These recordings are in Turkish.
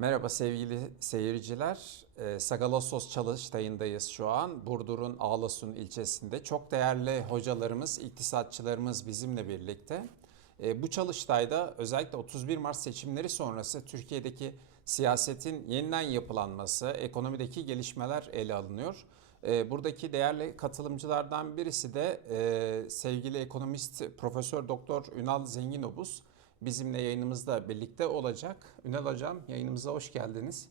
Merhaba sevgili seyirciler. Ee, Sagalassos Çalıştayı'ndayız şu an. Burdur'un Ağlasun ilçesinde. Çok değerli hocalarımız, iktisatçılarımız bizimle birlikte. Ee, bu çalıştayda özellikle 31 Mart seçimleri sonrası Türkiye'deki siyasetin yeniden yapılanması, ekonomideki gelişmeler ele alınıyor. Ee, Buradaki değerli katılımcılardan birisi de e, sevgili ekonomist Profesör Doktor Ünal Zenginobuz bizimle yayınımızda birlikte olacak. Ünal Hocam yayınımıza hoş geldiniz.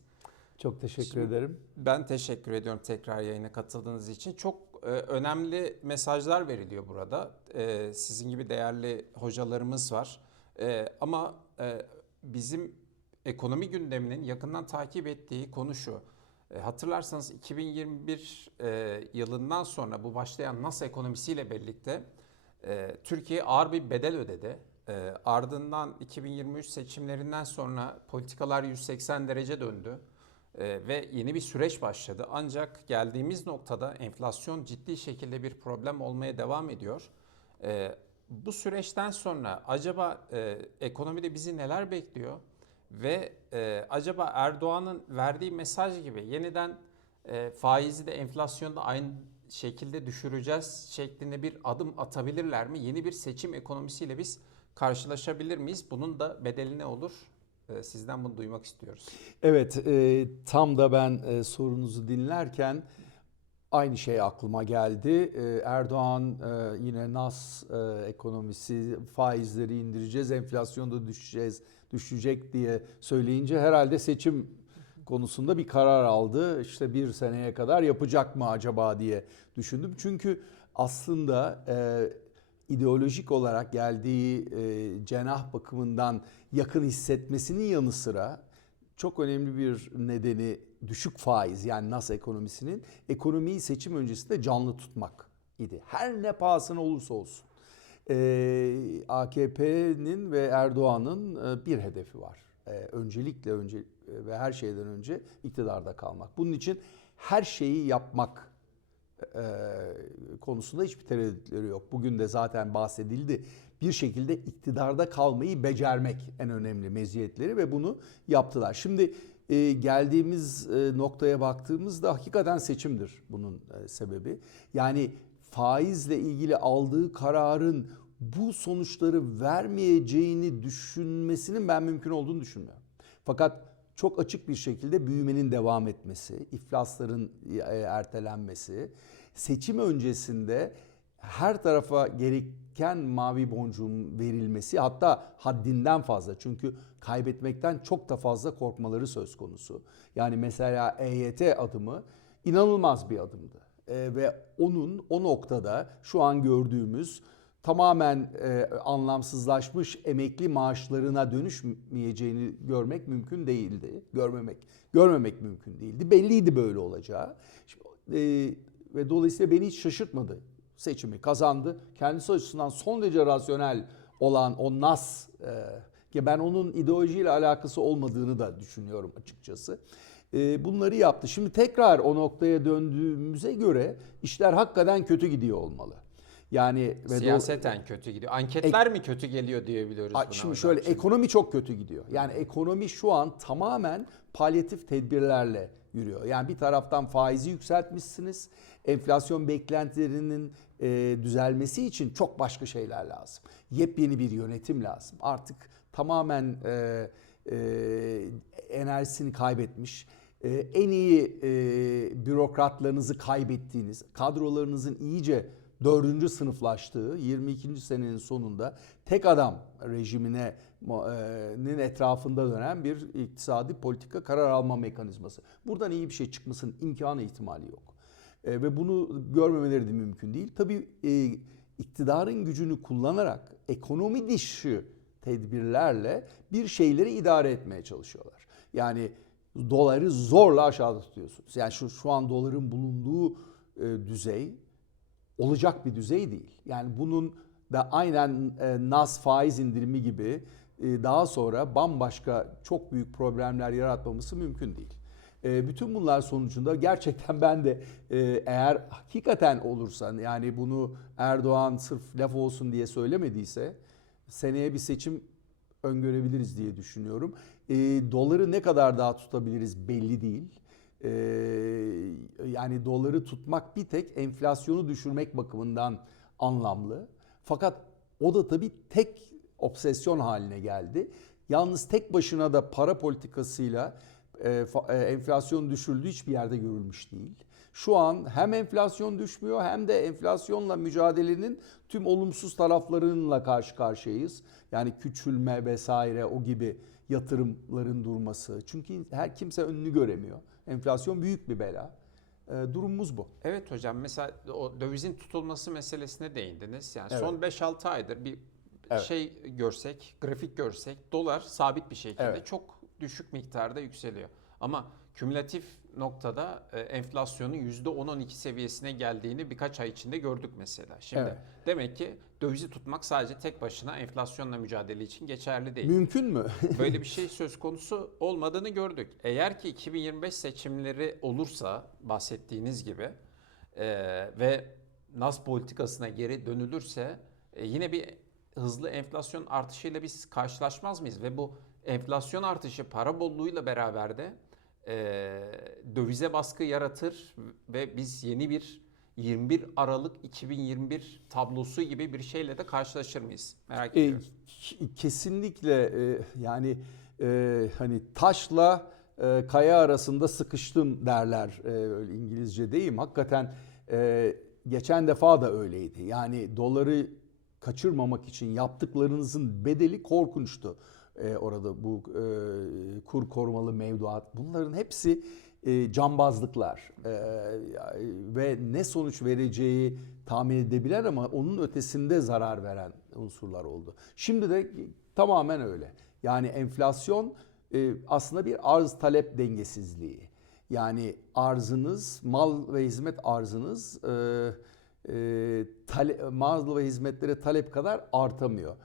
Çok teşekkür Şimdi- ederim. Ben teşekkür ediyorum tekrar yayına katıldığınız için. Çok e, önemli mesajlar veriliyor burada. E, sizin gibi değerli hocalarımız var. E, ama e, bizim ekonomi gündeminin yakından takip ettiği konu şu. E, hatırlarsanız 2021 e, yılından sonra bu başlayan NASA ekonomisiyle birlikte e, Türkiye ağır bir bedel ödedi. E, ardından 2023 seçimlerinden sonra politikalar 180 derece döndü. Ee, ve yeni bir süreç başladı. Ancak geldiğimiz noktada enflasyon ciddi şekilde bir problem olmaya devam ediyor. Ee, bu süreçten sonra acaba e, ekonomide bizi neler bekliyor ve e, acaba Erdoğan'ın verdiği mesaj gibi yeniden e, faizi de enflasyonu da aynı şekilde düşüreceğiz şeklinde bir adım atabilirler mi? Yeni bir seçim ekonomisiyle biz karşılaşabilir miyiz? Bunun da bedeli ne olur? Ee, Sizden bunu duymak istiyoruz. Evet, e, tam da ben e, sorunuzu dinlerken aynı şey aklıma geldi. E, Erdoğan yine nas ekonomisi, faizleri indireceğiz, enflasyonu da düşeceğiz, düşecek diye söyleyince herhalde seçim konusunda bir karar aldı. İşte bir seneye kadar yapacak mı acaba diye düşündüm. Çünkü aslında ideolojik olarak geldiği e, cenah bakımından yakın hissetmesinin yanı sıra çok önemli bir nedeni düşük faiz yani nas ekonomisinin ekonomiyi seçim öncesinde canlı tutmak idi. Her ne pahasına olursa olsun. Ee, AKP'nin ve Erdoğan'ın e, bir hedefi var. Ee, öncelikle önce e, ve her şeyden önce iktidarda kalmak. Bunun için her şeyi yapmak e, konusunda hiçbir tereddütleri yok. Bugün de zaten bahsedildi. Bir şekilde iktidarda kalmayı becermek en önemli meziyetleri ve bunu yaptılar. Şimdi e, geldiğimiz e, noktaya baktığımızda hakikaten seçimdir bunun e, sebebi. Yani faizle ilgili aldığı kararın bu sonuçları vermeyeceğini düşünmesinin ben mümkün olduğunu düşünmüyorum. Fakat çok açık bir şekilde büyümenin devam etmesi, iflasların e, ertelenmesi, seçim öncesinde her tarafa gereken mavi boncuğun verilmesi hatta haddinden fazla çünkü kaybetmekten çok da fazla korkmaları söz konusu. Yani mesela EYT adımı inanılmaz bir adımdı. E, ve onun o noktada şu an gördüğümüz tamamen e, anlamsızlaşmış emekli maaşlarına dönüşmeyeceğini görmek mümkün değildi. Görmemek görmemek mümkün değildi. Belliydi böyle olacağı. Şimdi, e, ve dolayısıyla beni hiç şaşırtmadı. Seçimi kazandı. Kendisi açısından son derece rasyonel olan o nas e, ki ben onun ideolojiyle alakası olmadığını da düşünüyorum açıkçası. E, bunları yaptı. Şimdi tekrar o noktaya döndüğümüze göre işler hakikaten kötü gidiyor olmalı. Yani Siyaseten kötü gidiyor. Anketler mi kötü geliyor diyebiliyoruz Ay, buna Şimdi hocam? şöyle Şimdi- ekonomi çok kötü gidiyor. Yani ekonomi şu an tamamen palyatif tedbirlerle yürüyor. Yani bir taraftan faizi yükseltmişsiniz. Enflasyon beklentilerinin e, düzelmesi için çok başka şeyler lazım. Yepyeni bir yönetim lazım. Artık tamamen e, e, enerjisini kaybetmiş. e, en iyi e, bürokratlarınızı kaybettiğiniz, kadrolarınızın iyice dördüncü sınıflaştığı 22. senenin sonunda tek adam rejimine e, nin etrafında dönen bir iktisadi politika karar alma mekanizması. Buradan iyi bir şey çıkmasının imkanı ihtimali yok. E, ve bunu görmemeleri de mümkün değil. Tabii e, iktidarın gücünü kullanarak ekonomi dışı tedbirlerle bir şeyleri idare etmeye çalışıyorlar. Yani doları zorla aşağıda tutuyorsunuz. Yani şu şu an doların bulunduğu e, düzey olacak bir düzey değil. Yani bunun da aynen e, nas faiz indirimi gibi e, daha sonra bambaşka çok büyük problemler yaratmamız mümkün değil. E, bütün bunlar sonucunda gerçekten ben de e, eğer hakikaten olursa yani bunu Erdoğan sırf laf olsun diye söylemediyse seneye bir seçim öngörebiliriz diye düşünüyorum. E, doları ne kadar daha tutabiliriz belli değil. E, yani doları tutmak bir tek enflasyonu düşürmek bakımından anlamlı. Fakat o da tabii tek obsesyon haline geldi. Yalnız tek başına da para politikasıyla e, e, enflasyon düşürüldüğü hiçbir yerde görülmüş değil. Şu an hem enflasyon düşmüyor hem de enflasyonla mücadelenin tüm olumsuz taraflarıyla karşı karşıyayız. Yani küçülme vesaire o gibi yatırımların durması. Çünkü her kimse önünü göremiyor. Enflasyon büyük bir bela. E, durumumuz bu. Evet hocam mesela o dövizin tutulması meselesine değindiniz. Yani Evet. son 5-6 aydır bir Evet. şey görsek, grafik görsek dolar sabit bir şekilde Evet. çok düşük miktarda yükseliyor. Ama kümülatif noktada e, enflasyonun %10-12 seviyesine geldiğini birkaç ay içinde gördük mesela. Şimdi Evet. demek ki dövizi tutmak sadece tek başına enflasyonla mücadele için geçerli değil. Mümkün mü? Böyle bir şey söz konusu olmadığını gördük. Eğer ki 2025 seçimleri olursa bahsettiğiniz gibi e, ve NAS politikasına geri dönülürse e, yine bir hızlı enflasyon artışıyla biz karşılaşmaz mıyız? Ve bu enflasyon artışı para bolluğuyla beraber de e, dövize baskı yaratır ve biz yeni bir 21 Aralık 2021 tablosu gibi bir şeyle de karşılaşır mıyız? Merak E, ediyorum. kesinlikle e, yani e, hani taşla e, kaya arasında sıkıştım derler e, öyle İngilizce değil mi? Hakikaten e, geçen defa da öyleydi. Yani doları kaçırmamak için yaptıklarınızın bedeli korkunçtu. E, orada bu e, kur korumalı mevduat bunların hepsi e, cambazlıklar E, ve ne sonuç vereceği tahmin edebilen ama onun ötesinde zarar veren unsurlar oldu. Şimdi de tamamen öyle. Yani enflasyon e, aslında bir arz talep dengesizliği. Yani arzınız, mal ve hizmet arzınız e, e, tale- mal ve hizmetlere talep kadar artamıyor.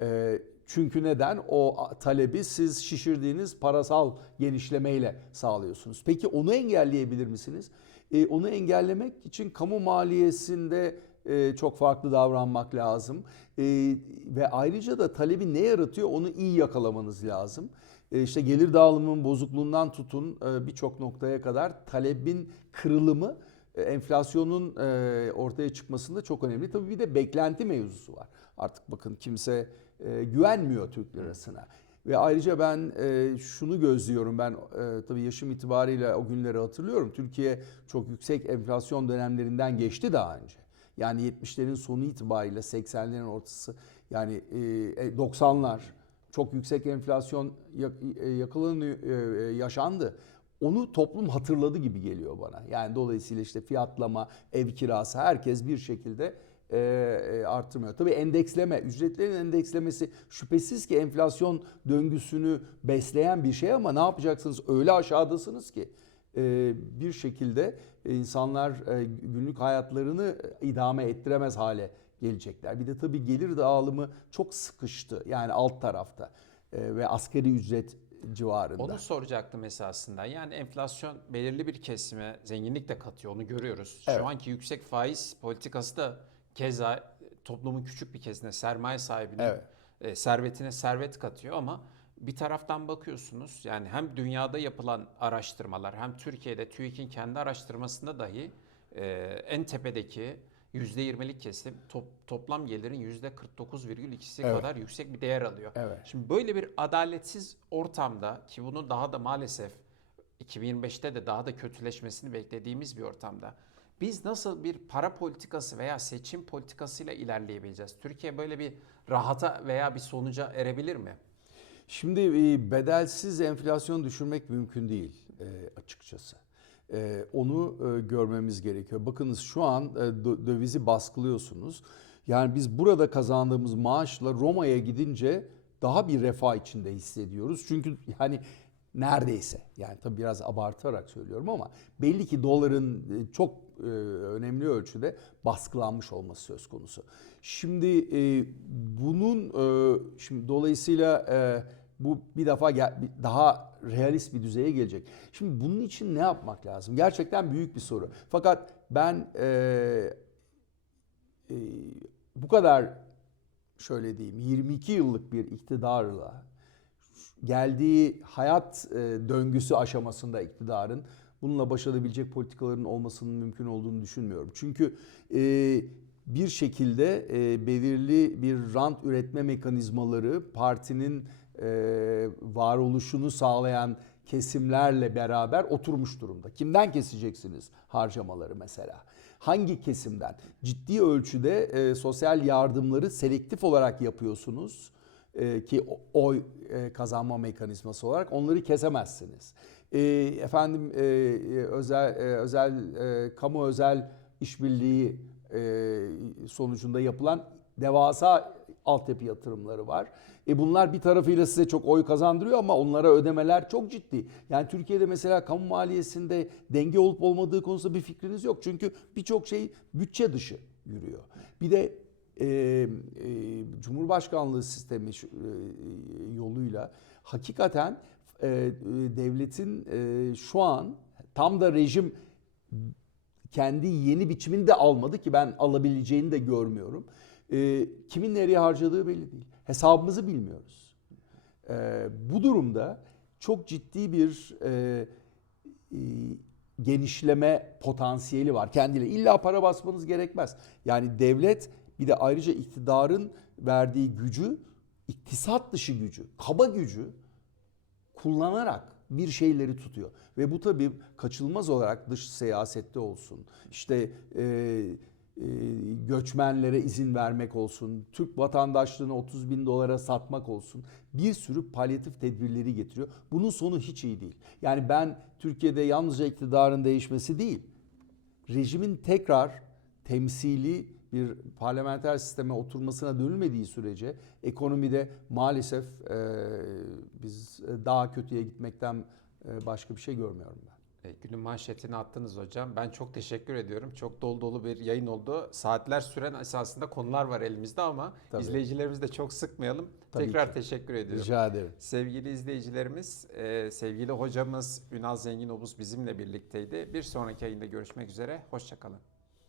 E, çünkü neden? O talebi siz şişirdiğiniz parasal genişlemeyle sağlıyorsunuz. Peki onu engelleyebilir misiniz? E, onu engellemek için kamu maliyesinde e, çok farklı davranmak lazım. E, ve ayrıca da talebi ne yaratıyor onu iyi yakalamanız lazım. E, işte gelir dağılımının bozukluğundan tutun e, birçok noktaya kadar talebin kırılımı e, enflasyonun e, ortaya çıkmasında çok önemli. Tabii bir de beklenti mevzusu var. Artık bakın kimse e, güvenmiyor Türk lirasına. Ve ayrıca ben e, şunu gözlüyorum ben e, tabii yaşım itibariyle o günleri hatırlıyorum. Türkiye çok yüksek enflasyon dönemlerinden geçti daha önce. Yani 70'lerin sonu itibariyle 80'lerin ortası yani e, 90'lar çok yüksek enflasyon e, yakalanıyor e, e, yaşandı. Onu toplum hatırladı gibi geliyor bana. Yani dolayısıyla işte fiyatlama, ev kirası herkes bir şekilde e, e, artırmıyor. Tabii endeksleme, ücretlerin endekslemesi şüphesiz ki enflasyon döngüsünü besleyen bir şey ama ne yapacaksınız? Öyle aşağıdasınız ki e, bir şekilde insanlar e, günlük hayatlarını idame ettiremez hale gelecekler. Bir de tabii gelir dağılımı çok sıkıştı yani alt tarafta ve asgari ücret civarında. Onu soracaktım esasında. Yani enflasyon belirli bir kesime zenginlik de katıyor. Onu görüyoruz. Şu Evet. anki yüksek faiz politikası da keza toplumun küçük bir kesine sermaye sahibinin Evet. e, servetine servet katıyor ama bir taraftan bakıyorsunuz yani hem dünyada yapılan araştırmalar hem Türkiye'de TÜİK'in kendi araştırmasında dahi e, en tepedeki %20'lik kesim top- toplam gelirin %49,2'si Evet. kadar yüksek bir değer alıyor. Evet. Şimdi böyle bir adaletsiz ortamda ki bunu daha da maalesef 2025'te de daha da kötüleşmesini beklediğimiz bir ortamda biz nasıl bir para politikası veya seçim politikasıyla ilerleyebileceğiz? Türkiye böyle bir rahata veya bir sonuca erebilir mi? Şimdi e, bedelsiz enflasyon düşürmek mümkün değil e, açıkçası. E, Onu görmemiz gerekiyor. Bakınız şu an dö- dövizi baskılıyorsunuz. Yani biz burada kazandığımız maaşla Roma'ya gidince daha bir refah içinde hissediyoruz. Çünkü yani neredeyse yani tabii biraz abartarak söylüyorum ama belli ki doların çok e, önemli ölçüde baskılanmış olması söz konusu. Şimdi e, bunun e, şimdi dolayısıyla e, bu bir defa gel- daha realist bir düzeye gelecek. Şimdi bunun için ne yapmak lazım? Gerçekten büyük bir soru. Fakat ben e, e, bu kadar şöyle diyeyim 22 yıllık bir iktidarla geldiği hayat e, döngüsü aşamasında iktidarın bununla baş edebilecek politikaların olmasının mümkün olduğunu düşünmüyorum. Çünkü e, bir şekilde e, belirli bir rant üretme mekanizmaları partinin e, varoluşunu sağlayan kesimlerle beraber oturmuş durumda. Kimden keseceksiniz harcamaları mesela? Hangi kesimden? Ciddi ölçüde e, sosyal yardımları selektif olarak yapıyorsunuz e, ki oy e, kazanma mekanizması olarak onları kesemezsiniz. E, efendim e, özel e, özel e, kamu özel işbirliği e, sonucunda yapılan devasa altyapı yatırımları var. E bunlar bir tarafıyla size çok oy kazandırıyor ama onlara ödemeler çok ciddi. Yani Türkiye'de mesela kamu maliyesinde denge olup olmadığı konusunda bir fikriniz yok. Çünkü birçok şey bütçe dışı yürüyor. Bir de e, e, Cumhurbaşkanlığı sistemi e, yoluyla hakikaten e, devletin e, şu an tam da rejim kendi yeni biçimini de almadı ki ben alabileceğini de görmüyorum. E, kimin nereye harcadığı belli değil. Hesabımızı bilmiyoruz. E, bu durumda çok ciddi bir e, e, genişleme potansiyeli var kendiyle. İlla para basmanız gerekmez. Yani devlet bir de ayrıca iktidarın verdiği gücü, iktisat dışı gücü, kaba gücü kullanarak bir şeyleri tutuyor. Ve bu tabii kaçılmaz olarak dış siyasette olsun, işte e, e, göçmenlere izin vermek olsun, Türk vatandaşlığını 30 bin dolara satmak olsun bir sürü palyatif tedbirleri getiriyor. Bunun sonu hiç iyi değil. Yani ben Türkiye'de yalnızca iktidarın değişmesi değil, rejimin tekrar temsili bir parlamenter sisteme oturmasına dönülmediği sürece ekonomide maalesef e, biz daha kötüye gitmekten e, başka bir şey görmüyorum ben. E, Günün manşetini attınız hocam. Ben çok teşekkür ediyorum. Çok dolu dolu bir yayın oldu. Saatler süren esasında konular var elimizde ama Tabii. izleyicilerimizi de çok sıkmayalım. Tabii Tekrar ki. teşekkür ediyorum. Rica ederim. Sevgili izleyicilerimiz, e, sevgili hocamız Ünal Zengin Obuz bizimle birlikteydi. Bir sonraki yayında görüşmek üzere. Hoşçakalın.